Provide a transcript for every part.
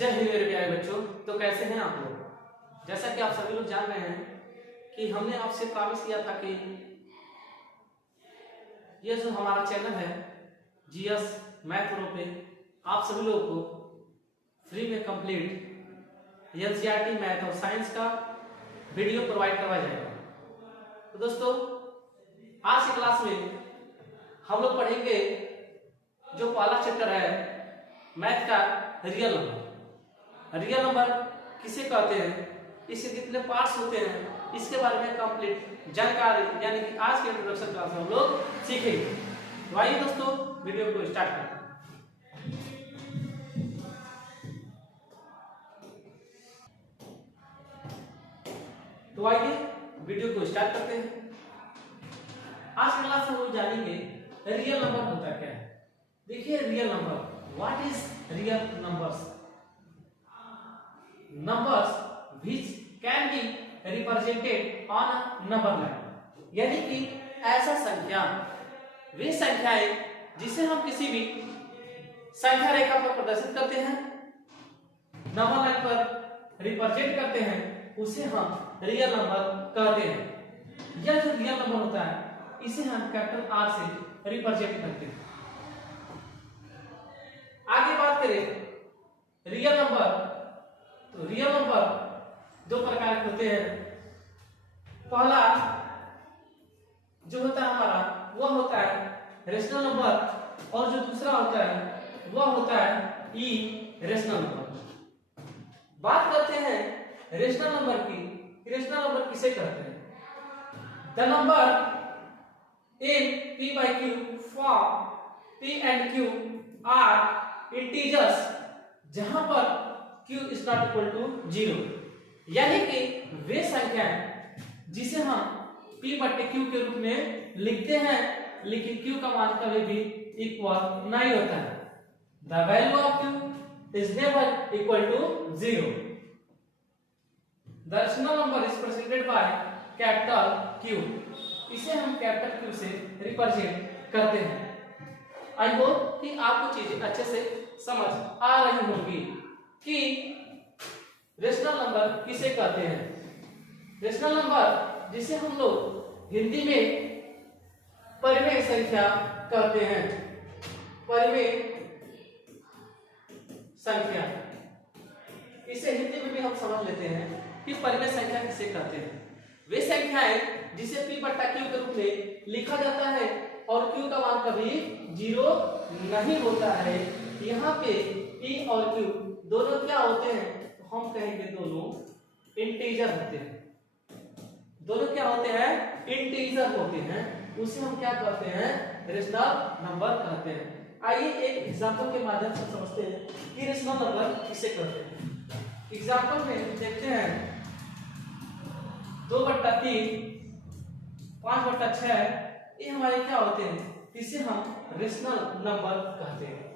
जय हिंद मेरे प्यारे बच्चों। तो कैसे हैं आप लोग? जैसा कि आप सभी लोग जान रहे हैं कि हमने आपसे प्रॉमिस किया था कि ये जो हमारा चैनल है जीएस मैथ प्रो पे आप सभी लोगों को फ्री में कंप्लीट एनसीईआरटी मैथ और साइंस का वीडियो प्रोवाइड करवाया जाएगा। तो दोस्तों आज की क्लास में हम लोग पढ़ेंगे जो पहला चैप्टर है मैथ का रियल नंबर। रियल नंबर किसे कहते हैं, इसके कितने पार्ट्स होते हैं, इसके बारे में कंप्लीट जानकारी यानी कि आज के इंट्रोडक्शन क्लास में हम लोग सीखेंगे। तो आइए दोस्तों वीडियो को स्टार्ट करते हैं। तो आइए वीडियो को स्टार्ट करते हैं। आज की क्लास में हम लोग जानेंगे रियल नंबर होता क्या है। देखिए real number, what is real numbers? Numbers which can be represented on a number line, यानी कि ऐसा संख्या वे संख्याएं जिसे हम किसी भी संख्या रेखा पर प्रदर्शित करते हैं, नंबर लाइन पर रिप्रेजेंट करते हैं, उसे हम रियल नंबर कहते हैं। यह जो रियल नंबर होता है इसे हम कैपिटल आर से रिप्रेजेंट करते हैं। आगे बात करें रियल नंबर, तो रियल नंबर दो प्रकार के होते हैं। पहला जो होता है हमारा वह होता है रेशनल नंबर और जो दूसरा होता है वह होता है इरेशनल नंबर। बात करते हैं रेशनल नंबर की। रेशनल नंबर किसे कहते हैं? The number in p by q for p and q are integers जहां पर q is not equal to 0, यानी कि वे संख्याएं जिसे हम p बटे q के रूप में लिखते हैं लेकिन q का मान कभी भी इक्वल नहीं होता है। The value of q is never equal to 0. The rational number is represented by capital Q. इसे हम कैपिटल Q से रिप्रेजेंट करते हैं। आई होप कि आपको चीजें अच्छे से समझ आ रही होंगी कि रेशनल नंबर किसे कहते हैं। रेशनल नंबर जिसे हम लोग हिंदी में परिमेय संख्या कहते हैं। परिमेय संख्या इसे हिंदी में भी हम समझ लेते हैं कि परिमेय संख्या किसे कहते हैं। वे संख्याएं जिसे p बटा q के रूप में लिखा जाता है और q का मान कभी 0 नहीं होता है। यहाँ पे p और q दोनों क्या होते हैं? तो हम कहेंगे दोनों इंटीजर होते हैं। दोनों क्या होते हैं? इंटीजर होते हैं। उसे हम क्या कहते हैं? रेशनल नंबर कहते हैं। आइए एक एग्जांपल के माध्यम से समझते हैं कि रेशनल नंबर किसे कहते हैं। एग्जांपल में देखते हैं 2/3, 5/6 ये हमारे क्या होते हैं? इसे हम रेशनल नंबर कहते हैं।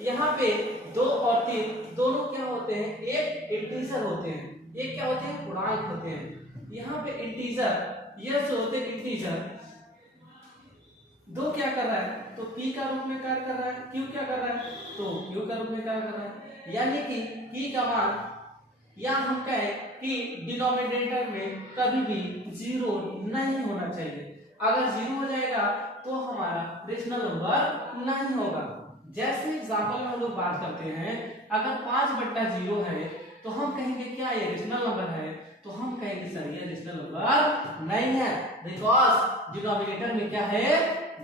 यहाँ पे 2 और 3 दोनों क्या होते हैं? एक इंटीजर होते हैं, एक क्या होते हैं? पूर्णांक होते हैं। यहाँ पे इंटीजर ये जो होते हैं इंटीजर दो क्या कर रहा है? तो p का रूप में कार्य कर रहा है, q क्या कर रहा है? तो q का रूप में कार्य कर रहा है। यानी कि p का मान या हम कहें कि डिनोमिनेटर में कभी भी 0 नहीं होना चाहिए। अगर 0 हो जाएगा तो हमारा रेशनल नंबर नहीं होगा। जैसे एग्जांपल में हम लोग बात करते हैं, अगर 5/0 है तो हम कहेंगे क्या ये रेशनल नंबर है? तो हम कहेंगे सर ये रेशनल नंबर नहीं है, बिकॉज डिनोमिनेटर में क्या है?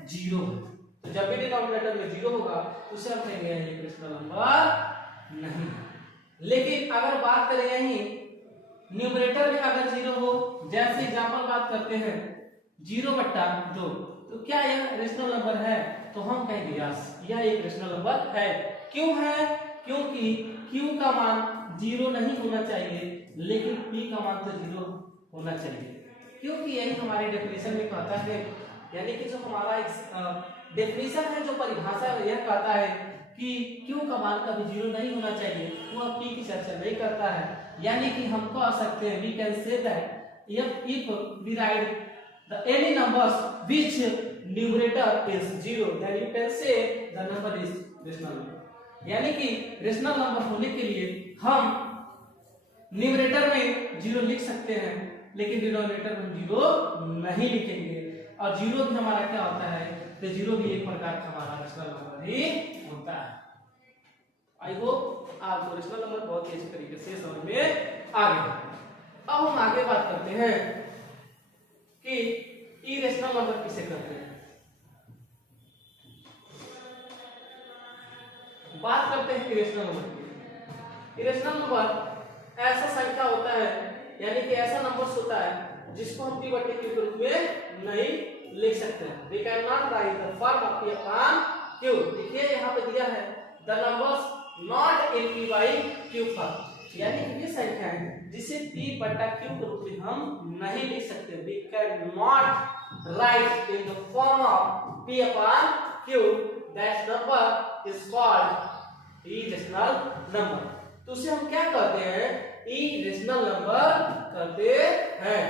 0 है। तो जब भी डिनोमिनेटर में 0 होगा तो उसे हम कहेंगे ये रेशनल नंबर नहीं है। लेकिन अगर बात करें यही न्यूमरेटर में अगर 0 हो, जैसे एग्जांपल बात करते हैं 0/2, तो क्या यह रेशनल नंबर है? तो हम कहेंगे यस यह एक रेशनल नंबर है। क्यों है? क्योंकि q का मान 0 नहीं होना चाहिए लेकिन p का मान तो 0 होना चाहिए। क्योंकि यही हमारे डेफिनेशन में कहता है, यानी कि जो हमारा डेफिनेशन है, जो परिभाषा यह कहता है कि q का मान कभी 0 नहीं होना चाहिए, वह p की चर्चा नहीं करता है। यानी कि हम कह सकते हैं, we can say that if we write the any numbers which numerator is 0, then you can say the number is rational number। यानी कि रेशनल नंबर होने के लिए हम न्यूमरेटर में 0 लिख सकते हैं, लेकिन डिनोमिनेटर में 0 नहीं लिखेंगे। और 0 भी हमारा क्या होता है, तो 0 भी एक प्रकार का हमारा रेशनल नंबर ही होता है। आई होप आपको रेशनल नंबर बहुत ही अच्छी तरीके से समझ में आ गया। अब हम आगे बात करते हैं कि इरेशनल नंबर किसे कहते हैं। बात करते हैं इरेशनल नंबर की। इरेशनल नंबर ऐसा संख्या होता है, यानी कि ऐसा नंबर होता है जिसको हम p बटे q के रूप में नहीं लिख सकते हैं। We can not write the form of p upon q। देखिए यहाँ पे दिया है the numbers not in p by q form, यानी कि ये संख्या है जिसे p बटा q के रूप में हम नहीं लिख सकते। We can not write in the form of p upon q, that number is called irrational number. तो उसे हम क्या कहते हैं, इरेशनल नंबर कहते हैं।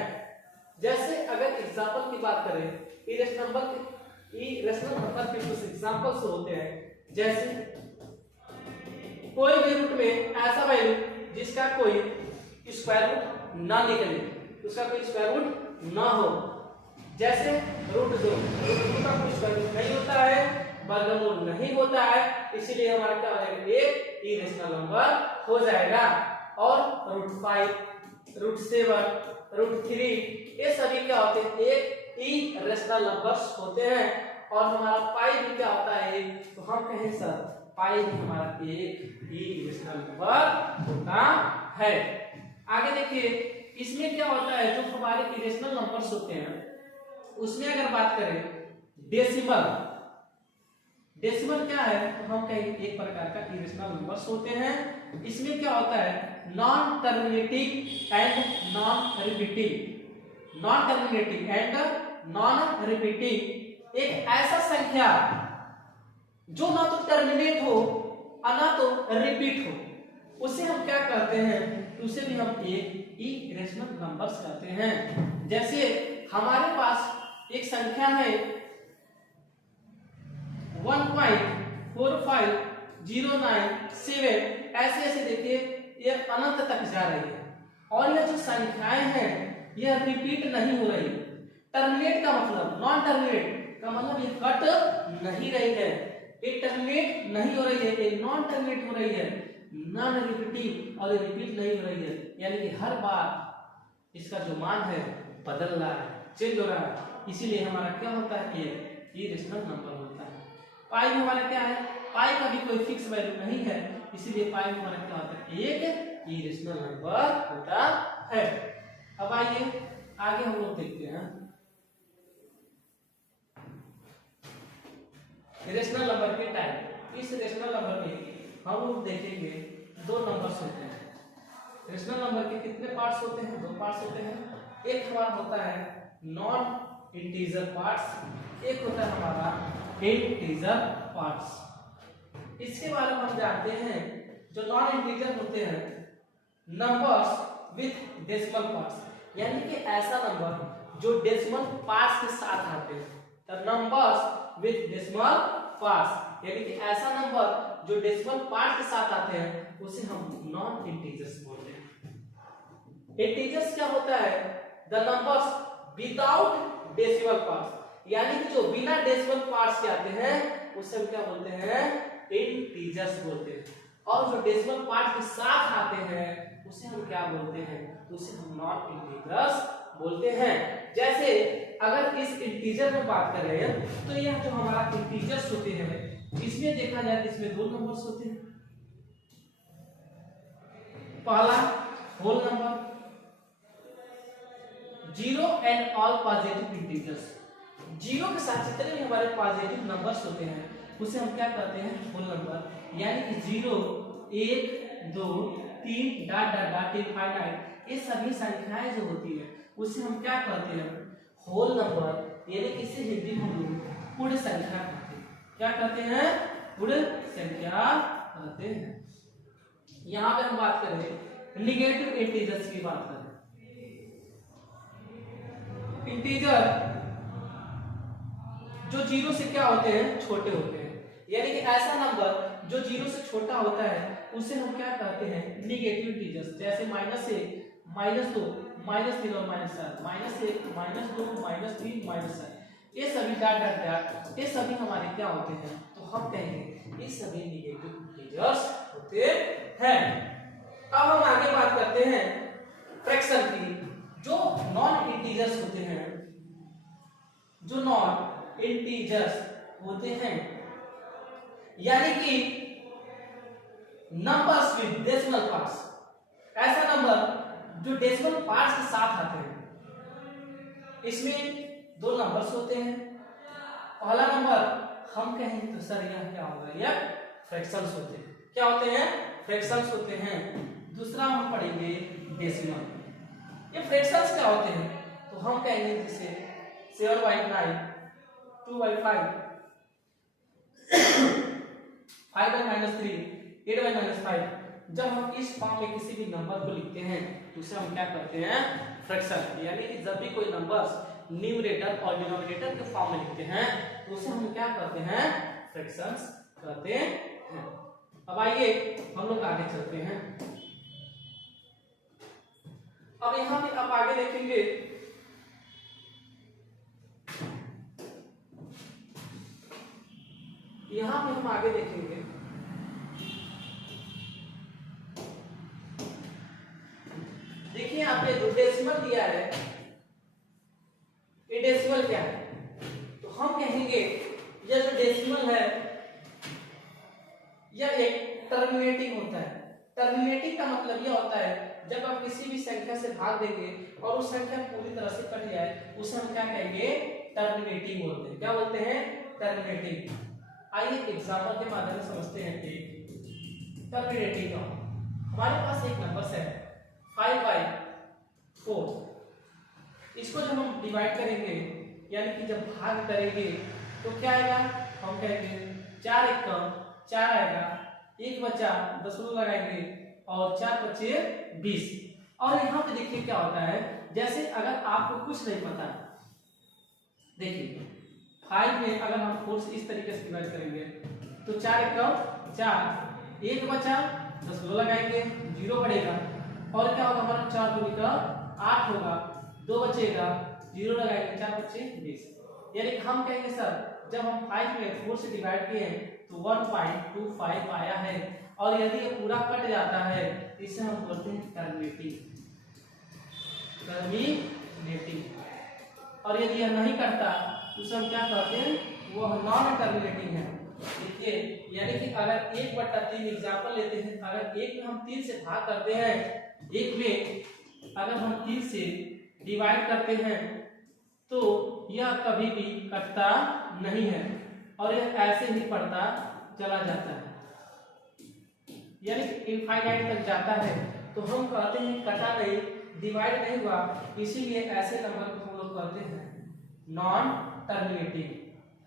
जैसे अगर एग्जांपल की बात करें, इरेशनल नंबर के कुछ एग्जांपल्स होते हैं। जैसे कोई भी रूट में ऐसा वैल्यू जिसका कोई स्क्वायर रूट ना निकले, उसका कोई स्क्वायर रूट ना हो। जैसे रूट 2 का कोई स्क्वायर रूट नहीं होता है, वर्गमूल नहीं होता है, इसीलिए हमारा क्या हो जाएगा, एक इरेशनल नंबर हो जाएगा। और रूट 5, रूट 7, रूट 3 ये सभी क्या होते हैं, एक इरेशनल नंबर्स होते हैं। और हमारा पाई भी क्या होता है, तो हम कहें सर पाई भी हमारा एक इरेशनल नंबर होता है। आगे देखिए इसमें क्या होता है, जो हमारे इरेशनल नंबर्स होते हैं उसमें अगर बात करें डेसिमल क्या है, तो हम कहेंगे एक प्रकार का इरेशनल नंबर्स होते हैं। इसमें क्या होता है, non terminating and non repeating. Non terminating and non repeating एक ऐसा संख्या जो ना तो टर्मिनेट हो और ना तो रिपीट हो, उसे हम क्या कहते हैं, उसे भी हम एक इरेशनल नंबर्स कहते हैं। जैसे हमारे पास एक संख्या है 1.45097, ऐसे ऐसे देखिए ये अनंत तक जा रही है। और यह जो संख्याएं हैं यह रिपीट नहीं हो रही। टर्मिनेट का मतलब, नॉन टर्मिनेट का मतलब ये कट नहीं रही है, ये टर्मिनेट नहीं हो रही है, ये नॉन टर्मिनेट हो रही है, नॉन रिपीटिव और रिपीट नहीं हो रही है, यानी कि हर बार इसका जो मान है बदल रहा है, चेंज हो रहा है। इसीलिए हमारा क्या होता है, ये इरेशनल नंबर होता है। पाई में हमारा क्या है, पाई का भी कोई फिक्स वैल्यू नहीं है, इसीलिए पाई में हमारा क्या होता है, एक इरेशनल नंबर होता है। अब आइए आगे हम लोग देखते हैं इरेशनल नंबर के टाइप। इस इरेशनल नंबर में हम लोग देखेंगे दो नंबर्स होते हैं। इरेशनल नंबर के कितने पार्ट्स होते हैं, दो पार्ट्स होते हैं। एक हमारा होता है नॉन इंटीजर पार्ट्स, एक होता है हमारा इंटीजर पार्ट्स। इसके बारे में हम जानते हैं, जो नॉन इंटीजर होते हैं नंबर्स विथ डेसिमल पार्ट्स, यानी कि ऐसा नंबर जो डेसिमल पार्ट्स के साथ आते हैं। The numbers with decimal parts, यानी कि ऐसा नंबर जो डेसिमल पार्ट के साथ आते हैं उसे हम नॉन इंटीजर्स बोलते हैं। इंटीजर्स क्या होता है, the numbers without decimal parts, यानी कि जो बिना डेसिमल पार्ट्स के आते हैं उसे हम क्या बोलते हैं, इंटीजर्स बोलते हैं। और जो डेसिमल पार्ट के साथ आते हैं उसे हम क्या बोलते हैं, तो उसे हम नॉन इंटीजर्स बोलते हैं। जैसे अगर इस इंटीजर में बात करें तो यह जो हमारा इंटीजर्स होते हैं इसमें देखा जाए तो इसमें दो नंबर्स होते हैं। पहला whole number, zero and all positive integers. Zero के साथ जितने भी हमारे पॉजिटिव नंबर्स होते हैं उसे हम क्या कहते हैं, होल नंबर। यानी कि 0, 1, 2, 3 डॉट डॉट डॉट इनफाइनाइट, ये सभी संख्याएं जो होती है उसे हम क्या कहते हैं, होल नंबर। यानी कि इसे हिंदी में हम लोग पूर्ण संख्या कहते हैं। क्या कहते हैं, पूर्ण संख्या कहते हैं। यहाँ पे हम बात करें निगेटिव इंटीजर्स की बात करें। इंटीजर जो जीरो से क्या होते हैं, छोटे होते हैं। यानी कि ऐसा नंबर जो जीरो से छोटा होता है उसे हम क्या कहते हैं निगेटिव इंटीजर्स। जैसे -1, -2, -3 और -4, -1, -2, -3, -4, ये सभी डॉट डॉट डॉट, ये सभी हमारे क्या होते हैं, तो हम कहेंगे ये सभी निगेटिव इंटीजर्स होते हैं। अब हम आगे बात करते हैं फ्रैक्शन की। जो नॉन इंटीजर्स होते हैं, जो नॉन इंटीजर्स होते हैं, यानी कि नंबर्स विद डेसिमल पार्ट्स, ऐसा नंबर जो डेसिमल पार्ट्स के साथ आते हैं। इसमें दो नंबर्स होते हैं। पहला नंबर हम कहेंगे तो सर यह क्या होगा, यह फ्रैक्शंस होते हैं। क्या होते हैं, फ्रैक्शंस होते हैं। दूसरा हम पढ़ेंगे डेसिमल। ये फ्रैक्शंस क्या होते हैं, तो हम कहेंगे जैसे 7/9, 2/5, 5/-3, 8/-5। जब हम इस फॉर्म में किसी भी नंबर को लिखते हैं तो उसे हम क्या करते हैं, फ्रैक्शन। यानी कि जब भी कोई नंबर्स न्यूमरेटर और डिनोमिनेटर के फॉर्म में लिखते हैं तो उसे हम क्या करते हैं, फ्रैक्शंस कहते हैं। अब आइए हम लोग आगे चलते हैं। अब यहां पे आप आगे देखेंगे यहां पे हम आगे देखेंगे देखिए यहाँ पे जो डेसिमल दिया है, ये डेसिमल क्या है, तो हम कहेंगे यह जो डेसिमल है यह एक टर्मिनेटिंग होता है। टर्मिनेटिंग का मतलब यह होता है जब आप किसी भी संख्या से भाग देंगे और उस संख्या पूरी तरह से कट जाए उसे हम क्या कहेंगे, टर्मिनेटिंग बोलते हैं। क्या बोलते हैं, टर्मिनेटिंग। आइए एग्जांपल के माध्यम से समझते हैं। टर्मिनेटिंग का हमारे पास एक नंबर है 5/4। इसको जब हम डिवाइड करेंगे यानी कि जब भाग करेंगे तो क्या आएगा, हम कहेंगे 4 × 4 आएगा, 1 बचा, दशमलव लगाएंगे और 4 बचे 20। और यहाँ पे देखिए क्या होता है, जैसे अगर आपको कुछ नहीं पता, देखिए 5 में अगर हम 4 से इस तरीके से डिवाइड करेंगे तो 4 × 4, 1 बचा, दशमलव लगाएंगे, 0 बढ़ेगा और क्या होगा हमारा 4 × 2 = 8 होगा, 2 बचेगा, 0 लगाएंगे, 4 बचे 20। यानी कि हम कहेंगे सर जब हम 5 में 4 से डिवाइड किए तो 1.25 आया है और यदि ये पूरा कट जाता है इसे हम बोलते हैं टर्मिनेटिंग। और यदि यह नहीं करता तो उसे हम क्या कहते हैं, वो नॉन टर्मिनेटिंग है। देखिए यानी कि अगर 1/3 एग्जांपल लेते हैं, अगर 1 में हम 3 से भाग करते हैं, 1 में अगर हम 3 से डिवाइड करते हैं तो यह कभी भी कटता नहीं है और यह ऐसे ही बढ़ता चला जाता है, यानी कि इनफाइनाइट तक जाता है। तो हम कहते हैं कटा नहीं, डिवाइड नहीं हुआ, इसीलिए ऐसे नंबर को हम लोग कहते हैं नॉन टर्मिनेटिंग।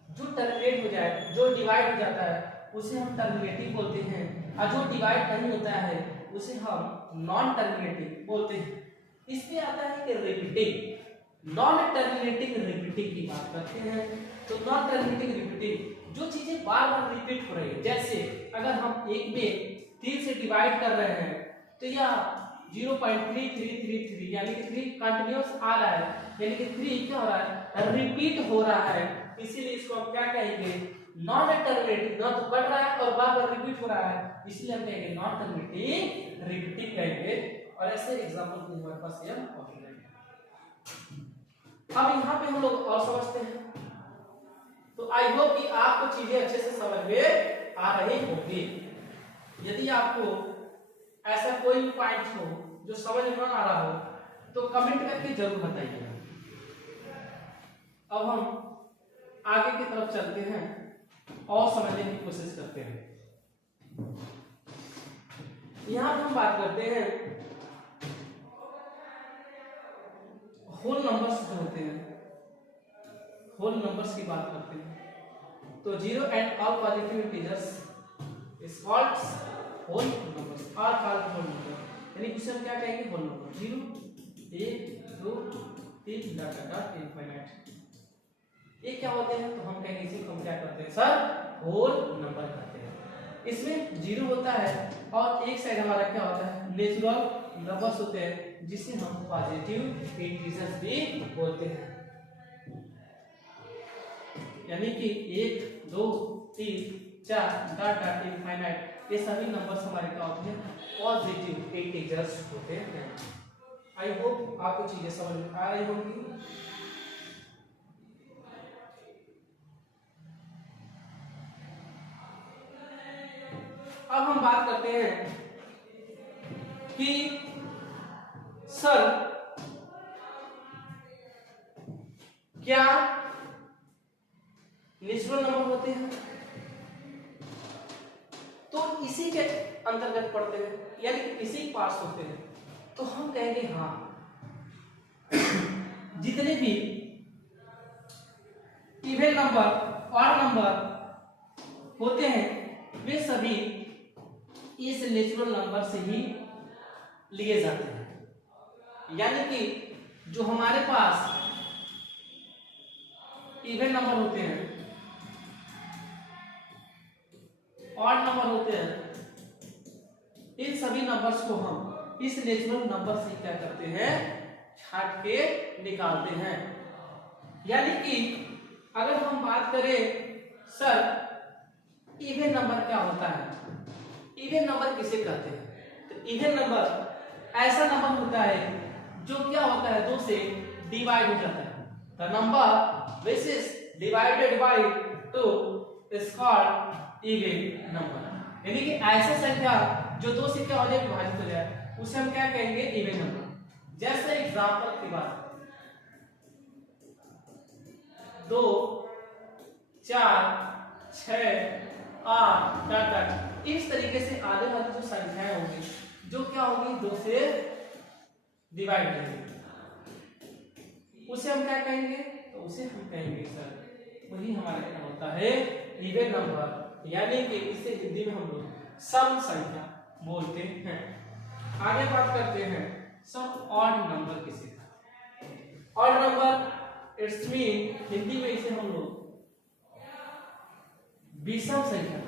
जो टर्मिनेट हो जाए, जो डिवाइड हो जाता है उसे हम टर्मिनेटिंग बोलते हैं और जो डिवाइड नहीं होता है उसे हम नॉन टर्मिनेटिंग बोलते हैं। इसमें आता है कि रिपीटिंग। नॉन टर्मिनेटिंग रिपीटिंग की बात करते हैं तो नॉन टर्मिनेटिंग रिपीटिंग जो चीजें बार बार रिपीट हो रही है, जैसे अगर हम 1 में 3 से डिवाइड कर रहे हैं तो यह 0.3333 यानी कि 3 कंटिन्यूअस आ रहा है, यानी कि 3 क्या हो रहा है, रिपीट हो रहा है। इसीलिए इसको हम क्या कहेंगे, नॉन टर्मिनेटिंग। ना तो कट रहा है और बार बार रिपीट हो रहा है, इसलिए हम कहेंगे नॉन टर्मिनेटिंग रिपीटिंग कहेंगे। और ऐसे एग्जांपल भी हमारे पास ये मौजूद है। अब यहाँ पे हम लोग और समझते हैं। तो आई होप कि आपको चीजें अच्छे से समझ में आ रही होंगी। यदि आपको ऐसा कोई पॉइंट हो जो समझ में आ रहा हो तो कमेंट करके जरूर बताइए। अब हम आगे की तरफ चलते हैं और समझने की कोशिश करते हैं। यहां पर हम बात करते हैं होल नंबर्स जो होते हैं, होल नंबर्स की बात करते हैं। तो 0 and all positive integers is called whole numbers or called whole number। यानी उसे हम क्या कहेंगे, होल नंबर। 0, 1, 2, 3 डॉट इनफाइनाइट, ये क्या होते हैं, तो हम कहेंगे इसे हम क्या करते हैं सर, होल नंबर कहते हैं। इसमें 0 होता है और एक साइड हमारा क्या होता है, नेचुरल नंबर्स होते हैं जिसे हम पॉजिटिव इंटीजर्स भी बोलते हैं। यानी कि 1 2 3 4 डाटा इनफाइनाइट, ये सभी नंबर्स हमारे क्या होते हैं, पॉजिटिव इंटीजर्स होते हैं। आई होप आपको चीजें समझ में आ रही होंगी। अब हम बात करते हैं कि सर क्या नेचुरल नंबर होते हैं, तो इसी के अंतर्गत पढ़ते हैं, यानी कि इसी पास होते हैं, तो हम कहेंगे हाँ, जितने भी इवन नंबर और नंबर होते हैं वे सभी इस नेचुरल नंबर से ही लिए जाते हैं। यानी कि जो हमारे पास इवन नंबर होते हैं, ऑड नंबर होते हैं, इन सभी नंबर्स को हम इस नेचुरल नंबर से क्या करते हैं, छांट के निकालते हैं। यानी कि अगर हम बात करें सर इवन नंबर क्या होता है, इवन नंबर किसे कहते हैं, तो इवन नंबर ऐसा नंबर होता है जो क्या होता है, 2 से डिवाइड हो जाता है। The number which is divided by 2 is called even number. यानी कि ऐसा संख्या जो 2 से क्या हो जाए, विभाजित हो जाए, उसे हम क्या कहेंगे, इवन नंबर। जैसे एग्जांपल की बात, 2 4 6 8 तक इस तरीके से आने वाली जो संख्याएं होंगी, जो क्या होंगी, 2 से डिवाइड होंगी, उसे हम क्या कहेंगे, तो उसे हम कहेंगे सर वही हमारा क्या होता है, इवन नंबर। यानी कि इसे हिंदी में हम लोग सम संख्या बोलते हैं। आगे बात करते हैं सम ऑड नंबर किसे कहते हैं। Odd number it's mean, Hindi में इसे हम लोग विषम संख्या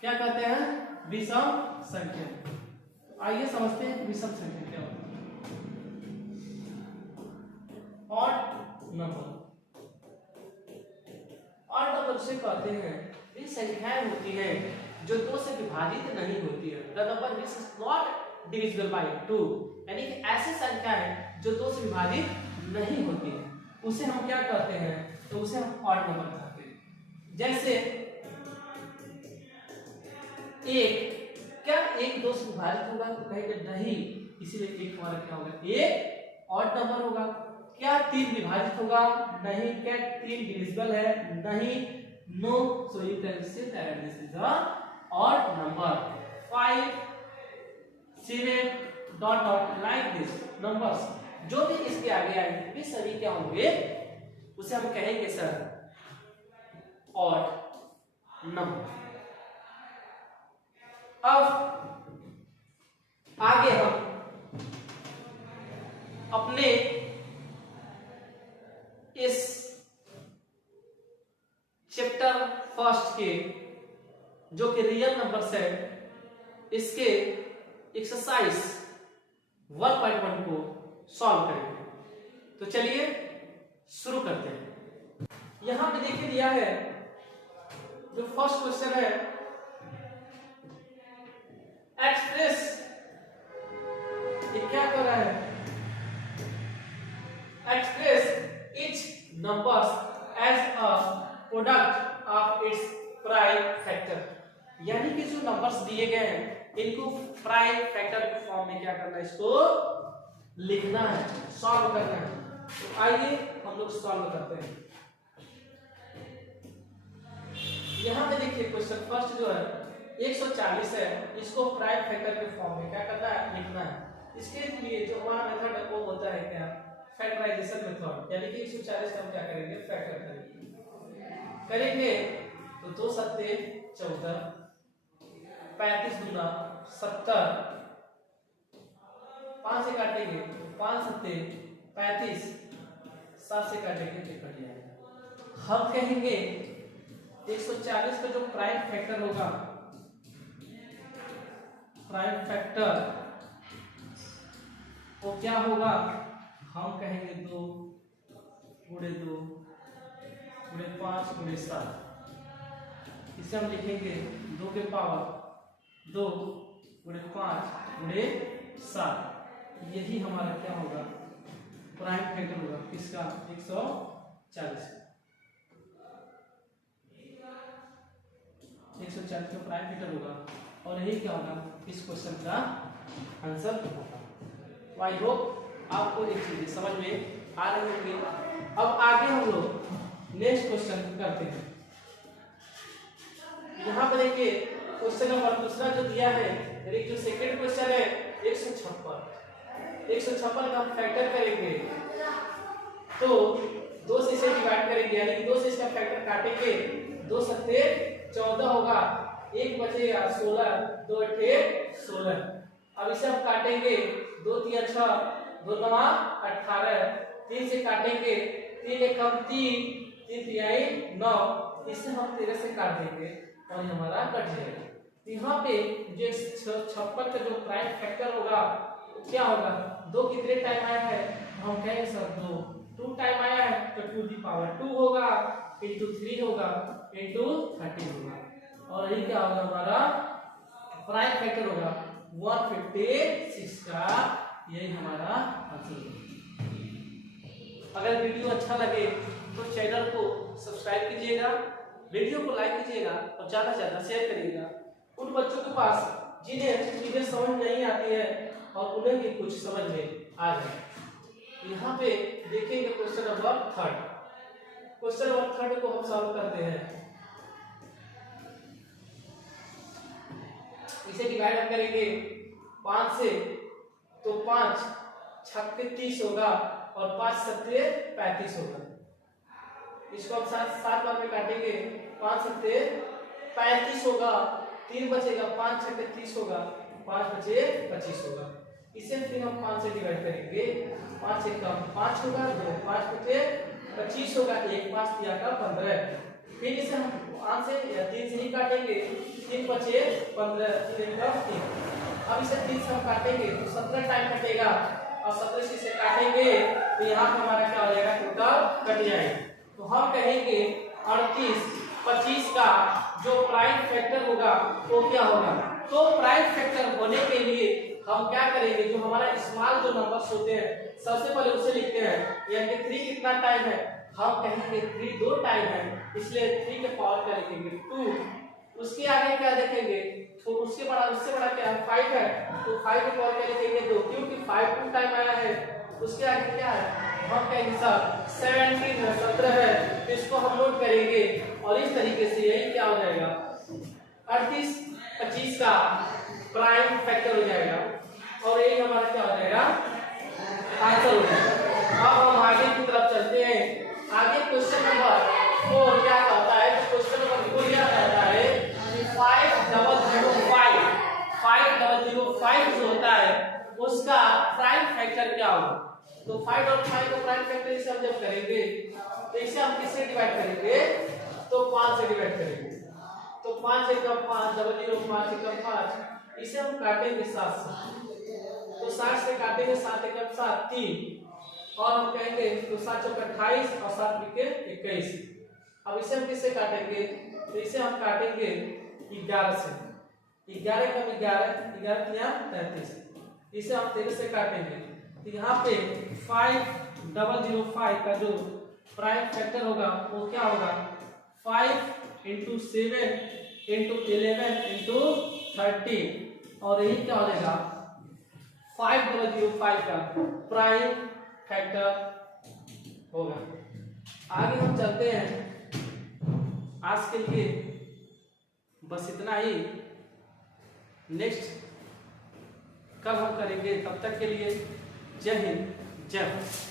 क्या कहते हैं, विषम संख्या। आइए समझते हैं विषम संख्या क्या होती है। ऑड नंबर, ऑड नंबर से कहते हैं वे संख्याएं होती हैं जो 2 से विभाजित नहीं होती है। The number which is not divisible by 2, यानी कि ऐसी संख्या है जो 2 से विभाजित नहीं होती है, उसे हम क्या कहते हैं, तो उसे हम ऑड नंबर कहते हैं। जैसे एक, क्या एक 2 से विभाजित होगा, तो कहेंगे नहीं, इसीलिए एक हमारा क्या होगा, एक ऑड नंबर होगा। क्या 3 विभाजित होगा, नहीं। क्या 3 डिविजिबल है, नहीं। No, so you can say that this is a odd number. 5 7 dot dot like this numbers जो भी इसके आगे आएंगे वे सभी क्या होंगे, उसे हम कहेंगे सर ऑड नंबर। अब आगे हम अपने इस चैप्टर फर्स्ट के जो कि रियल नंबर्स है, इसके एक्सरसाइज 1.1 को सॉल्व करेंगे। तो चलिए शुरू करते हैं। यहां पे देखिए दिया है जो फर्स्ट क्वेश्चन है, एक्सप्रेस, ये क्या कर रहा है, express each numbers as a product of its prime factor. यानी कि जो नंबर्स दिए गए हैं इनको प्राइम फैक्टर के फॉर्म में क्या करना है, इसको लिखना है, सॉल्व करना है। तो आइए हम लोग सॉल्व करते हैं। यहां पे देखिए क्वेश्चन फर्स्ट जो है 140 है, इसको प्राइम फैक्टर के फॉर्म में क्या करना है, लिखना है। इसके लिए जो हमारा मेथड है वो होता है क्या, फैक्टराइजेशन मेथड। यानी कि 140 का हम क्या करेंगे, फैक्टर करेंगे। तो 2 सत्ते 14, 35 दूना 70, 5 से काटेंगे तो 5 सत्ते 35, 7 से काटेंगे तो कट जाएगा। हम कहेंगे 140 का जो प्राइम फैक्टर होगा, प्राइम फैक्टर वो क्या होगा, हम कहेंगे 2 गुणे 2 गुणे 5 गुणे 7। इसे हम लिखेंगे 2 के पावर 2 गुणे 5 गुणे 7। यही हमारा क्या होगा, प्राइम फैक्टर होगा किसका, 140 का प्राइम फैक्टर होगा। और यही क्या होगा इस क्वेश्चन का आंसर होगा। तो आई होप आपको एक चीज समझ में आ रही होगी। अब आगे हम लोग नेक्स्ट क्वेश्चन करते हैं। यहाँ पर देखिए क्वेश्चन नंबर दूसरा जो दिया है, यानी जो सेकंड क्वेश्चन है 156 का हम फैक्टर करेंगे तो 2 से इसे डिवाइड करेंगे, यानी कि 2 से इसका फैक्टर काटेंगे, 2 सत्ते 14 होगा, 1 बचेगा 16, 2 अट्ठे 16। अब इसे हम काटेंगे, 2 3 6, 2 9 18, 3 से काटेंगे, 3 एकम 3, 3 तिहाई 9, इसे हम 13 से काट देंगे और ये हमारा कट जाएगा। तो यहाँ पे जो 156 का जो प्राइम फैक्टर होगा क्या होगा, 2 कितने टाइम आया है, हम कहेंगे सर 2 टाइम आया है तो 2 की पावर 2 होगा, इंटू 3 होगा, इंटू 30 होगा। और यही क्या होगा हमारा प्राइम फैक्टर होगा 156 का, यही हमारा आंसर होगा। अगर वीडियो अच्छा लगे तो चैनल को सब्सक्राइब कीजिएगा, वीडियो को लाइक कीजिएगा और ज्यादा से ज्यादा शेयर करिएगा उन बच्चों के पास जिन्हें चीजें समझ नहीं आती है और उन्हें भी कुछ समझ में आ जाए। यहाँ पे देखेंगे क्वेश्चन नंबर 3। क्वेश्चन नंबर 3 को हम सॉल्व करते हैं। इसे डिवाइड हम करेंगे 5 से, तो 5 छक्के 30 होगा और 5 सत्ते 35 होगा। इसको हम 7 बार में काटेंगे, 5 सत्ते 35 होगा, 3 बचेगा, 5 छक्के 30 होगा, 5 बचे 25 होगा। इसे फिर हम 5 से डिवाइड करेंगे, 5 से कम 5 होगा, 2 5 बचे 25 होगा, 1 5 दिया का 15। फिर इसे हम 5 से या 3 से ही काटेंगे, 3 बचे 15, 3 का 3। अब इसे 3 से हम काटेंगे तो 17 टाइम कटेगा और 17 से इसे काटेंगे तो यहाँ पर हमारा क्या हो जाएगा, टोटल कट जाएगा। तो हम कहेंगे 38 25 का जो प्राइम फैक्टर होगा वो क्या होगा। तो प्राइम फैक्टर होने के लिए हम क्या करेंगे, जो हमारा स्मॉल जो नंबर्स होते हैं सबसे पहले उसे लिखते हैं, यानी कि 3 कितना टाइम है, हम कहेंगे 3 2 टाइम है, इसलिए 3 के पावर क्या लिखेंगे 2। उसके आगे क्या देखेंगे, तो उससे बड़ा क्या है 5 है, तो 5 के पावर क्या लिखेंगे 2, क्योंकि 5 2 टाइम आया है। उसके आगे क्या है, हम कहेंगे सर 17 है, 17 है, तो इसको हम नोट करेंगे और इस तरीके से यही क्या हो जाएगा 38 25 का प्राइम फैक्टर हो जाएगा और यही हमारा क्या हो जाएगा आंसर हो जाएगा। अब हम आगे की तरफ चलते हैं। आगे क्वेश्चन नंबर 4 क्या कहता है, क्वेश्चन नंबर 4 क्या कहता है 5005 जो होता है उसका प्राइम फैक्टर क्या होगा। तो 5 और 5 का प्राइम फैक्टर से हम जब करेंगे तो इसे हम किससे डिवाइड करेंगे, तो 5 से डिवाइड करेंगे। तो 5 से कम 5 005 से कम 5, इसे हम काटेंगे 7 से, तो 7 से काटेंगे 7 से कम 7 3 और हम कहेंगे तो 7 चौक 28 और 7 बिके 21। अब इसे हम किससे काटेंगे, तो इसे हम काटेंगे 11 से, 11 कम 11 33, इसे हम 13 से काटेंगे। तो यहाँ पे 5005 का जो प्राइम फैक्टर होगा वो क्या होगा 5 इंटू 7 इंटू 11 इंटू 13 और यही क्या हो जाएगा 5005 का प्राइम फैक्टर होगा। आगे हम चलते हैं। आज के लिए बस इतना ही, नेक्स्ट कल हम करेंगे। तब तक के लिए जय हिंद जय भारत।